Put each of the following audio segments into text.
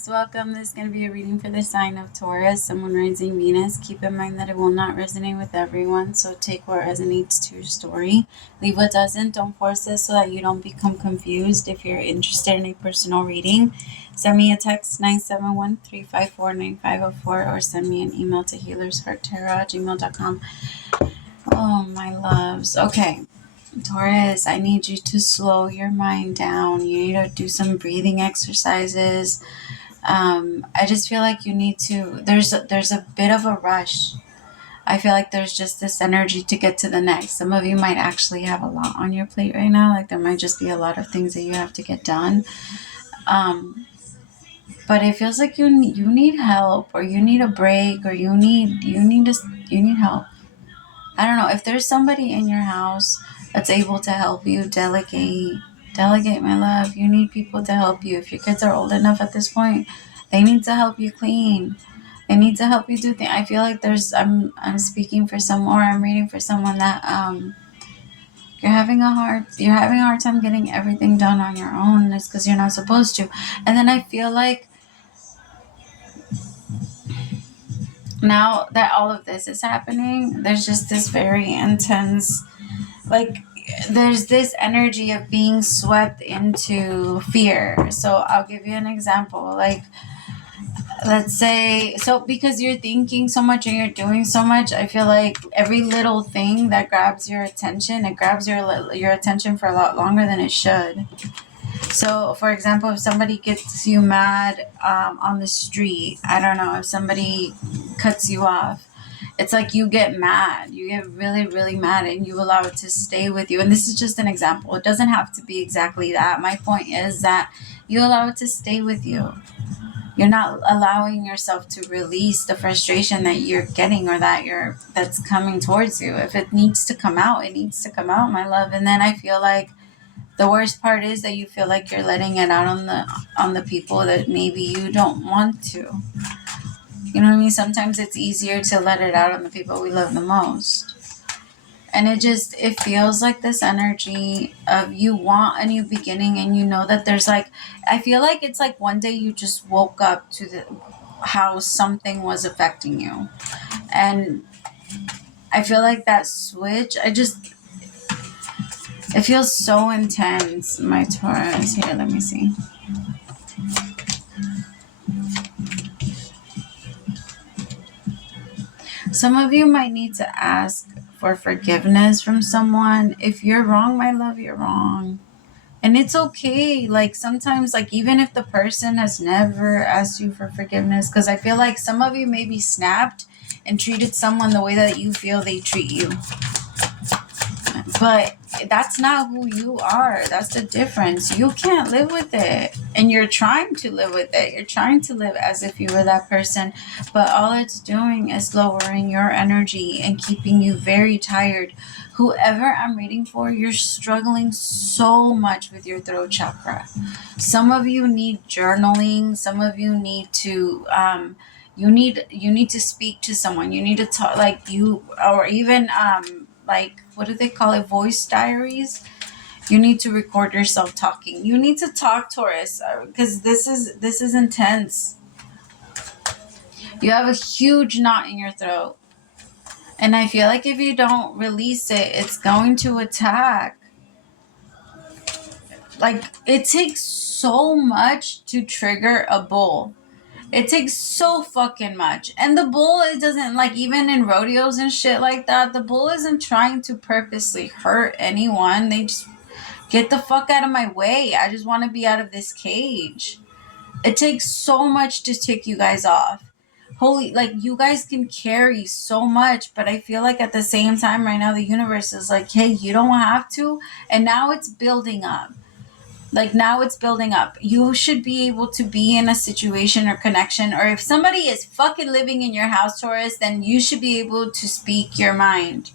loves, welcome. This is going to be a reading for the sign of Taurus, someone rising Venus. Keep in mind that it will not resonate with everyone, so take what resonates to your story. Leave what doesn't. Don't force this so that you don't become confused. If you're interested in a personal reading, send me a text 971-354-9504 or send me an email to HealersHeartTarot@gmail.com. Oh, my loves. Okay. Taurus, I need you to slow your mind down. You need to do some breathing exercises. I just feel like you need to, there's a bit of a rush. I feel like there's just this energy to get to the next. Some of you might actually have a lot on your plate right now. Like there might just be a lot of things that you have to get done. But it feels like you need help, or you need a break, or you need help. I don't know. If there's somebody in your house that's able to help you, delegate, my love. You need people to help you. If your kids are old enough at this point, they need to help you clean. They need to help you do things. I feel like I'm speaking for someone, or I'm reading for someone that you're having a hard time getting everything done on your own. And it's because you're not supposed to. And then I feel like now that all of this is happening, there's just this very intense, like, there's this energy of being swept into fear. So I'll give you an example. Like, let's say, so because you're thinking so much and you're doing so much, I feel like every little thing that grabs your attention, it grabs your attention for a lot longer than it should. So, for example, if somebody gets you mad on the street, I don't know, if somebody cuts you off, it's like you get mad. You get really, really mad, and you allow it to stay with you. And this is just an example. It doesn't have to be exactly that. My point is that you allow it to stay with you. You're not allowing yourself to release the frustration that you're getting, or that's coming towards you. If it needs to come out, it needs to come out, my love. And then I feel like the worst part is that you feel like you're letting it out on the people that maybe you don't want to. You know what I mean? Sometimes it's easier to let it out on the people we love the most. And it feels like this energy of you want a new beginning, and you know that there's like, I feel like it's like one day you just woke up to how something was affecting you. And I feel like that switch, it feels so intense, my Taurus. Here, let me see. Some of you might need to ask for forgiveness from someone. If you're wrong, my love, you're wrong. And it's okay. Like sometimes, like even if the person has never asked you for forgiveness, because I feel like some of you maybe snapped and treated someone the way that you feel they treat you. But that's not who you are. That's the difference. You can't live with it. And you're trying to live with it. You're trying to live as if you were that person. But all it's doing is lowering your energy and keeping you very tired. Whoever I'm reading for, you're struggling so much with your throat chakra. Some of you need journaling. Some of you need to you need to speak to someone. You need to talk, like you, or even like, what do they call it? Voice diaries. You need to record yourself talking. You need to talk, Taurus, because this is intense. You have a huge knot in your throat. And I feel like if you don't release it, it's going to attack. Like, it takes so much to trigger a bull. It takes so fucking much. And the bull, it doesn't, like, even in rodeos and shit like that, the bull isn't trying to purposely hurt anyone. They just, get the fuck out of my way. I just want to be out of this cage. It takes so much to tick you guys off. Holy, like, you guys can carry so much, but I feel like at the same time right now, the universe is like, hey, you don't have to. And now it's building up. Like, now it's building up. You should be able to be in a situation or connection, or if somebody is fucking living in your house, Taurus, then you should be able to speak your mind.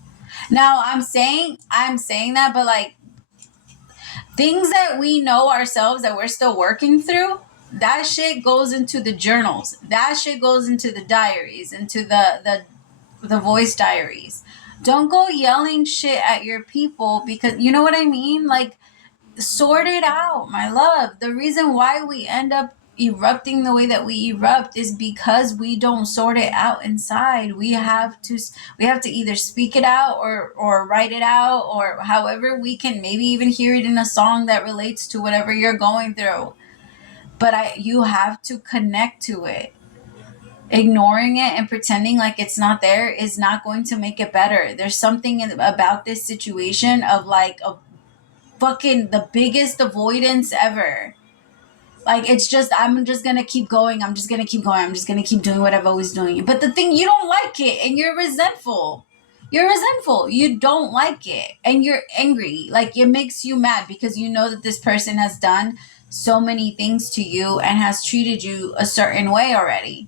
Now, I'm saying that, but like, things that we know ourselves that we're still working through, that shit goes into the journals. That shit goes into the diaries, into the voice diaries. Don't go yelling shit at your people, because you know what I mean? Like, sort it out, my love. The reason why we end up erupting the way that we erupt is because we don't sort it out inside. We have to either speak it out or write it out, or however we can, maybe even hear it in a song that relates to whatever you're going through. But you have to connect to it. Ignoring it and pretending like it's not there is not going to make it better. There's something about this situation of like a fucking the biggest avoidance ever. Like, it's just, I'm just gonna keep going. I'm just gonna keep going. I'm just gonna keep doing what I've always doing. But the thing, you don't like it and you're resentful. You're resentful. You don't like it and you're angry. Like, it makes you mad because you know that this person has done so many things to you and has treated you a certain way already.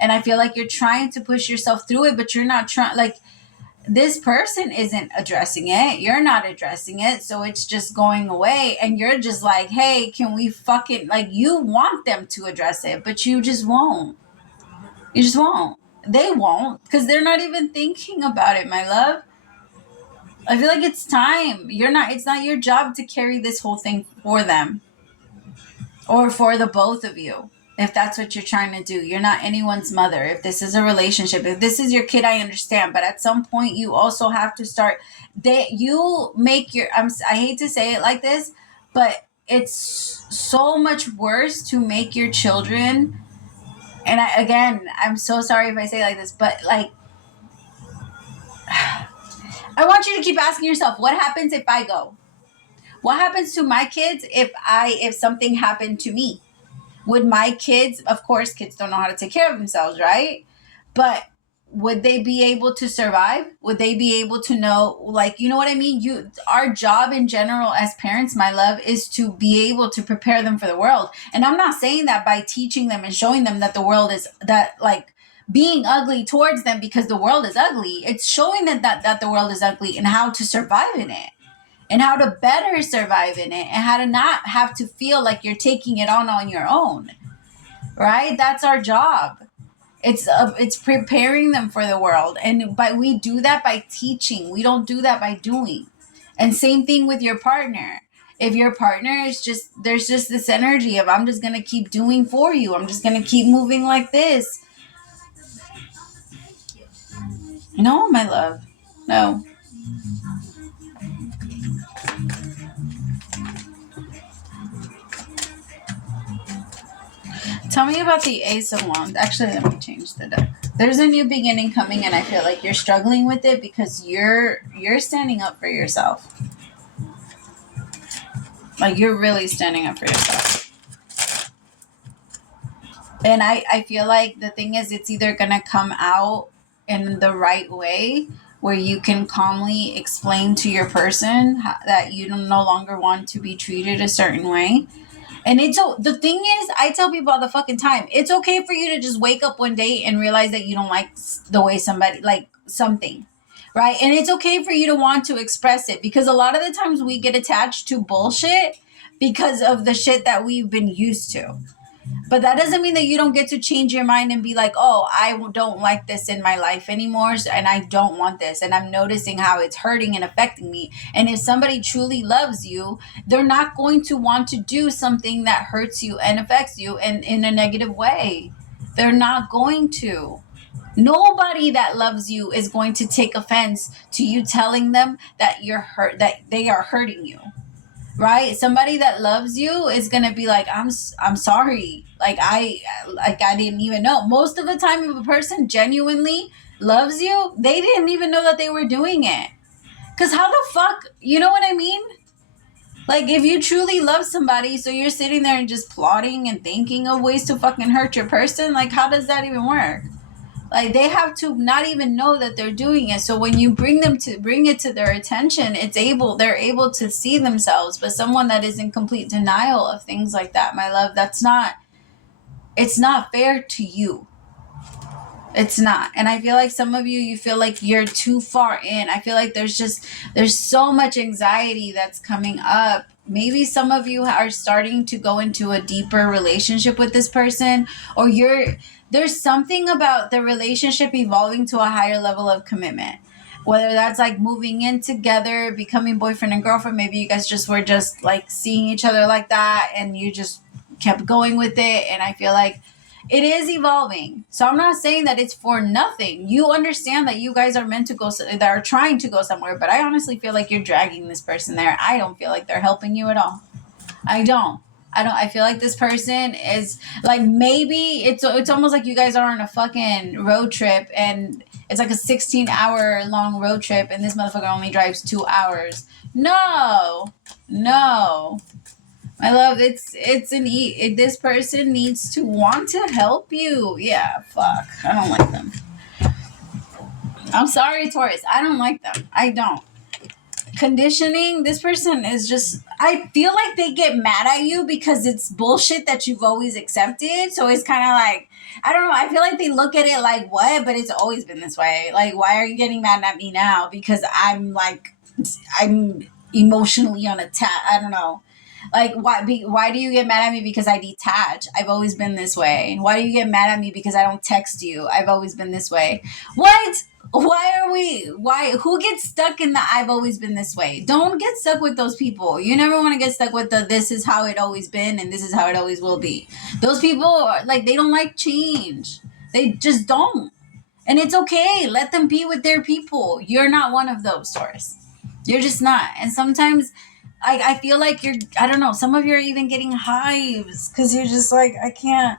And I feel like you're trying to push yourself through it, but you're not trying, like, this person isn't addressing it. You're not addressing it. So it's just going away. And you're just like, hey, can we fucking, like, you want them to address it, but you just won't. You just won't. They won't, because they're not even thinking about it, my love. I feel like it's time. It's not your job to carry this whole thing for them or for the both of you. If that's what you're trying to do, you're not anyone's mother. If this is a relationship, if this is your kid, I understand. But at some point, you also have to start. You make your. I hate to say it like this, but it's so much worse to make your children. And I'm so sorry if I say it like this, but like, I want you to keep asking yourself, what happens if I go? What happens to my kids if something happened to me? Would my kids, of course, kids don't know how to take care of themselves, right? But would they be able to survive? Would they be able to know, like, you know what I mean? Our job in general as parents, my love, is to be able to prepare them for the world. And I'm not saying that by teaching them and showing them that the world is, that like being ugly towards them because the world is ugly. It's showing them that the world is ugly and how to survive in it. And how to better survive in it, and how to not have to feel like you're taking it on your own, right? That's our job. It's preparing them for the world, and we do that by teaching. We don't do that by doing. And same thing with your partner. If your partner is just, there's just this energy of, I'm just gonna keep doing for you. I'm just gonna keep moving like this. No, my love, no. Tell me about the Ace of Wands. Actually, let me change the deck. There's a new beginning coming, and I feel like you're struggling with it because you're standing up for yourself. Like, you're really standing up for yourself. And I feel like the thing is, it's either going to come out in the right way where you can calmly explain to your person that you no longer want to be treated a certain way. And the thing is, I tell people all the fucking time, it's okay for you to just wake up one day and realize that you don't like the way somebody, like something, right? And it's okay for you to want to express it, because a lot of the times we get attached to bullshit because of the shit that we've been used to. But that doesn't mean that you don't get to change your mind and be like, oh, I don't like this in my life anymore, and I don't want this, and I'm noticing how it's hurting and affecting me. And if somebody truly loves you, they're not going to want to do something that hurts you and affects you in a negative way. They're not going to. Nobody that loves you is going to take offense to you telling them that you're hurt, that they are hurting you. Right? Somebody that loves you is going to be like, I'm sorry. I didn't even know. Most of the time, if a person genuinely loves you, they didn't even know that they were doing it. Because how the fuck, you know what I mean? Like, if you truly love somebody, so you're sitting there and just plotting and thinking of ways to fucking hurt your person, like, how does that even work? Like, they have to not even know that they're doing it. So when you bring it to their attention, they're able to see themselves. But someone that is in complete denial of things like that, my love, it's not fair to you. It's not. And I feel like some of you feel like you're too far in. I feel like there's so much anxiety that's coming up. Maybe some of you are starting to go into a deeper relationship with this person, or there's something about the relationship evolving to a higher level of commitment. Whether that's like moving in together, becoming boyfriend and girlfriend, maybe you guys were just like seeing each other like that, and you just kept going with it. And I feel like it is evolving. So I'm not saying that it's for nothing. You understand that you guys are meant to go, that are trying to go somewhere. But I honestly feel like you're dragging this person there. I don't feel like they're helping you at all. I don't. I feel like this person is like, maybe it's almost like you guys are on a fucking road trip and it's like a 16-hour long road trip and this motherfucker only drives 2 hours. No. My love, this person needs to want to help you. Yeah, fuck. I don't like them. I'm sorry, Taurus. I don't like them. I don't. Conditioning, this person is just, I feel like they get mad at you because it's bullshit that you've always accepted. So it's kind of like, I don't know, I feel like they look at it like, what? But it's always been this way. Like, why are you getting mad at me now? Because I'm emotionally unattached. I don't know. Like, why do you get mad at me because I detach? I've always been this way. Why do you get mad at me because I don't text you? I've always been this way. What? Who gets stuck in the I've always been this way? Don't get stuck with those people. You never want to get stuck with the this is how it always been and this is how it always will be. Those people are like, they don't like change. They just don't. And it's okay. Let them be with their people. You're not one of those, Taurus. You're just not. And sometimes I feel like I don't know, some of you are even getting hives because you're just like, I can't.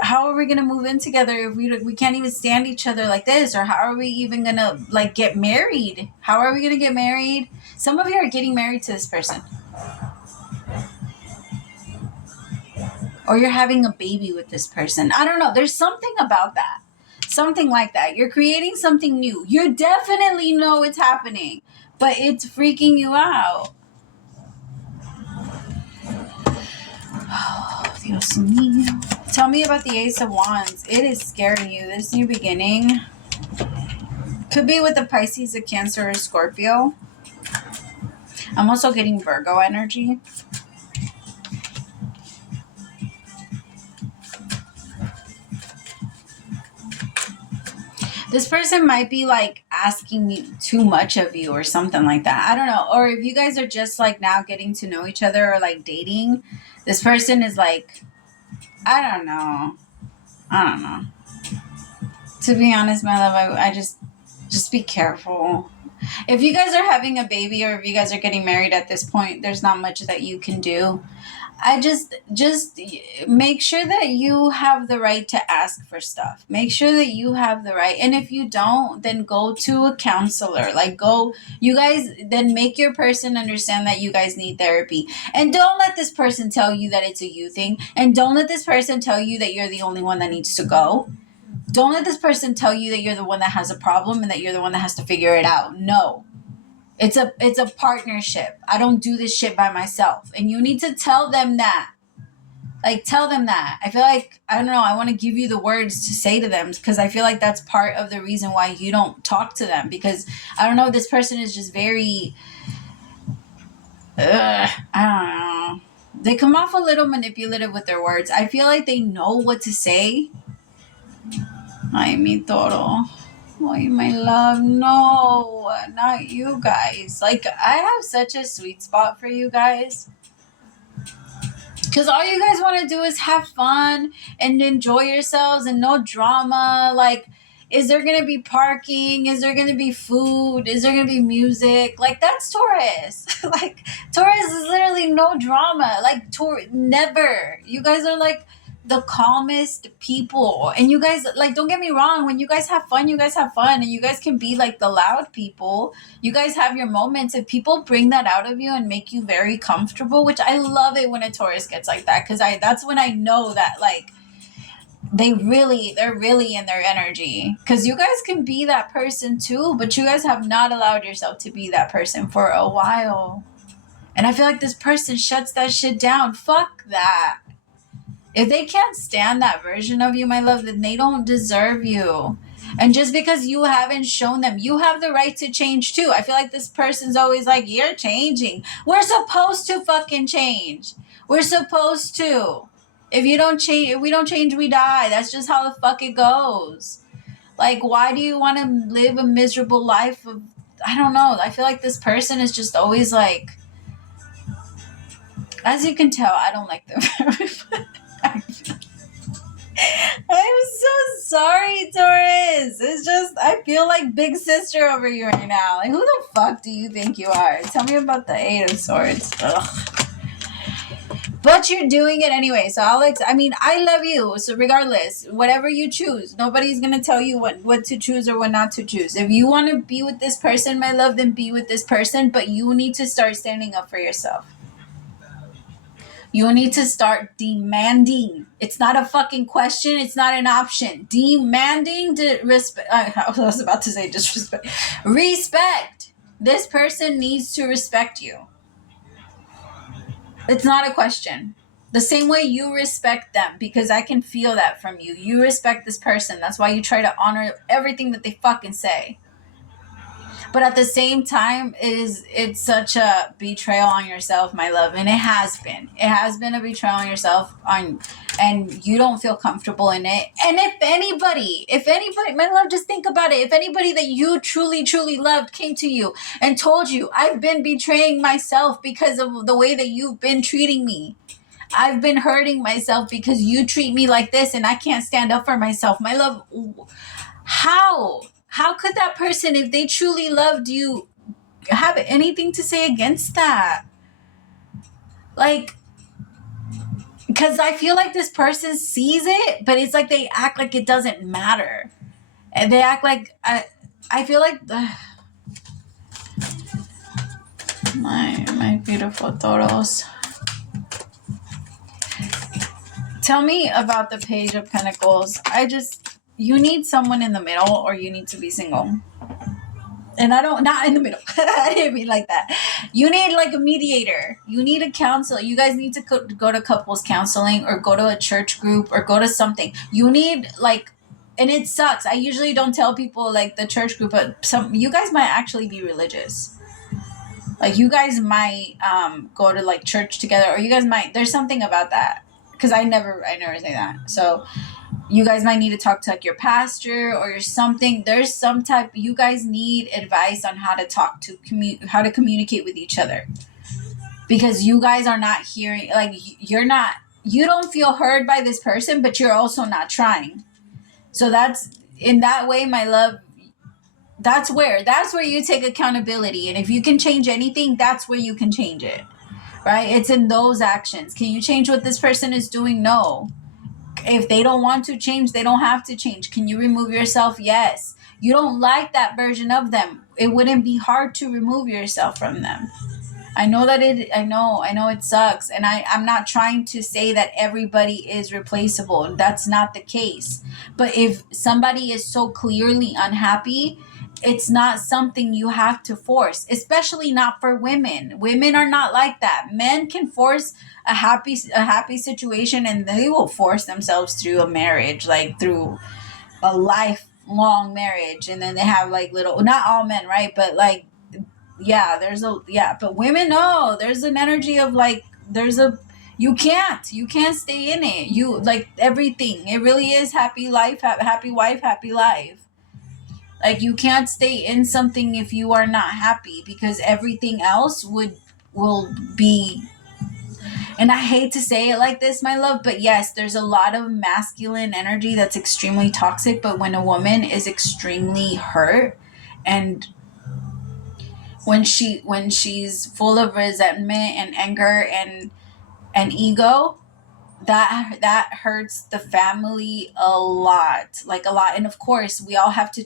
How are we gonna move in together if we can't even stand each other like this? Or how are we even gonna like get married? How are we gonna get married? Some of you are getting married to this person, or you're having a baby with this person. I don't know. There's something about that, something like that. You're creating something new. You definitely know it's happening, but it's freaking you out. Oh, Dios mío. Tell me about the Ace of Wands. It is scaring you. This new beginning could be with a Pisces, a Cancer, or Scorpio. I'm also getting Virgo energy. This person might be like asking me too much of you or something like that. I don't know. Or if you guys are just like now getting to know each other or like dating, this person is like, I don't know. To be honest, my love, I just be careful. If you guys are having a baby or if you guys are getting married at this point, there's not much that you can do. I just make sure that you have the right to ask for stuff. Make sure that you have the right. And if you don't, then go to a counselor. Like you guys, then make your person understand that you guys need therapy. And don't let this person tell you that it's a you thing. And don't let this person tell you that you're the only one that needs to go. Don't let this person tell you that you're the one that has a problem and that you're the one that has to figure it out. No. It's a partnership. I don't do this shit by myself. And you need to tell them that. Like, tell them that. I feel like, I don't know, I want to give you the words to say to them because I feel like that's part of the reason why you don't talk to them. Because, I don't know, this person is just very, I don't know. They come off a little manipulative with their words. I feel like they know what to say. Ay, mi toro. Ay, my love, no, not you guys. Like, I have such a sweet spot for you guys. Because all you guys want to do is have fun and enjoy yourselves and no drama. Like, is there going to be parking? Is there going to be food? Is there going to be music? Like, that's Taurus. Like, Taurus is literally no drama. Like, never. You guys are like the calmest people. And you guys, like, don't get me wrong, when you guys have fun, you guys have fun, and you guys can be like the loud people. You guys have your moments, and people bring that out of you and make you very comfortable, which I love it when a Taurus gets like that, because that's when I know that, like, they're really in their energy, because you guys can be that person too, but you guys have not allowed yourself to be that person for a while. And I feel like this person shuts that shit down. Fuck that. If they can't stand that version of you, my love, then they don't deserve you. And just because you haven't shown them, you have the right to change too. I feel like this person's always like, you're changing. We're supposed to fucking change. We're supposed to. If we don't change, we die. That's just how the fuck it goes. Like, why do you want to live a miserable life I don't know. I feel like this person is just always like, As you can tell, I don't like them very much. I'm so sorry, Taurus. It's just, I feel like big sister over you right now. Like, who the fuck do you think you are? Tell me about the Eight of Swords. Ugh. But you're doing it anyway. So Alex, I mean, I love you. So regardless, whatever you choose, nobody's going to tell you what to choose or what not to choose. If you want to be with this person, my love, then be with this person. But you need to start standing up for yourself. You need to start demanding. It's not a fucking question. It's not an option. Demanding to respect. I was about to say disrespect. Respect. This person needs to respect you. It's not a question. The same way you respect them, because I can feel that from you. You respect this person. That's why you try to honor everything that they fucking say. But at the same time, it's such a betrayal on yourself, my love, and it has been. It has been a betrayal on yourself, and you don't feel comfortable in it. And if anybody, my love, just think about it. If anybody that you truly, truly loved came to you and told you, I've been betraying myself because of the way that you've been treating me. I've been hurting myself because you treat me like this, and I can't stand up for myself, my love. How could that person, if they truly loved you, have anything to say against that? Like, because I feel like this person sees it, but it's like they act like it doesn't matter. And they act like, I feel like, my beautiful Taurus. Tell me about the Page of Pentacles. You need someone in the middle, or you need to be single. And not in the middle. I didn't mean like that. You need like a mediator. You need a counselor. You guys need to go to couples counseling, or go to a church group, or go to something. You need and it sucks. I usually don't tell people like the church group, but you guys might actually be religious. Like you guys might go to like church together, or you guys might, there's something about that. Because I never say that. So you guys might need to talk to like your pastor or something. There's some type, you guys need advice on how to talk to how to communicate with each other, because you guys are not hearing, like you don't feel heard by this person, but you're also not trying. So that's, in that way, my love, that's where you take accountability. And if you can change anything, that's where you can change it, right? It's in those actions. Can you change what this person is doing? No. If they don't want to change, they don't have to change. Can you remove yourself? Yes. You don't like that version of them. It wouldn't be hard to remove yourself from them. I know it sucks. And I'm not trying to say that everybody is replaceable. That's not the case. But if somebody is so clearly unhappy, it's not something you have to force, especially not for women. Women are not like that. Men can force a happy situation, and they will force themselves through a marriage, like through a lifelong marriage. And then they have like little, not all men, right? But like, yeah, but women, no, there's an energy of like, you can't stay in it. You like everything. It really is happy life, happy wife, happy life. Like you can't stay in something if you are not happy, because everything else will be. And I hate to say it like this, my love, but yes, there's a lot of masculine energy that's extremely toxic. But when a woman is extremely hurt, and when she's full of resentment and anger and ego, that hurts the family a lot. And of course we have to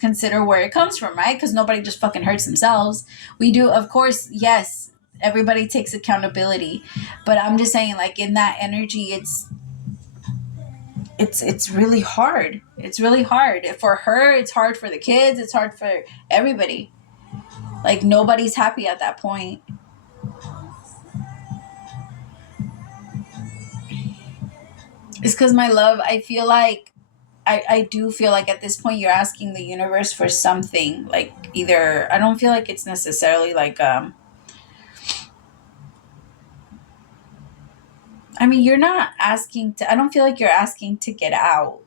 consider where it comes from, right? Because nobody just fucking hurts themselves. We do, of course. Yes, everybody takes accountability, but I'm just saying, like, in that energy, it's really hard. It's really hard for her. It's hard for the kids. It's hard for everybody. Like nobody's happy at that point. It's because, my love, I feel like I do feel like at this point you're asking the universe for something. Like either, I don't feel like it's necessarily like I mean, you're not asking to, I don't feel like you're asking to get out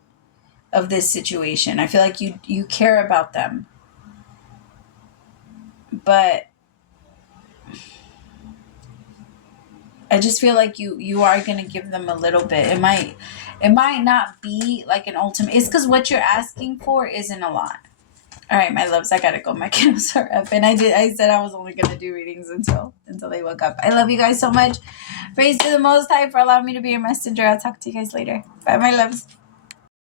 of this situation. I feel like you care about them. But I just feel like you are gonna give them a little bit. It might not be like an ultimate. It's because what you're asking for isn't a lot. All right, my loves, I gotta go. My candles are up, and I said I was only gonna do readings until they woke up. I love you guys so much. Praise to the Most High for allowing me to be your messenger. I'll talk to you guys later. Bye, my loves.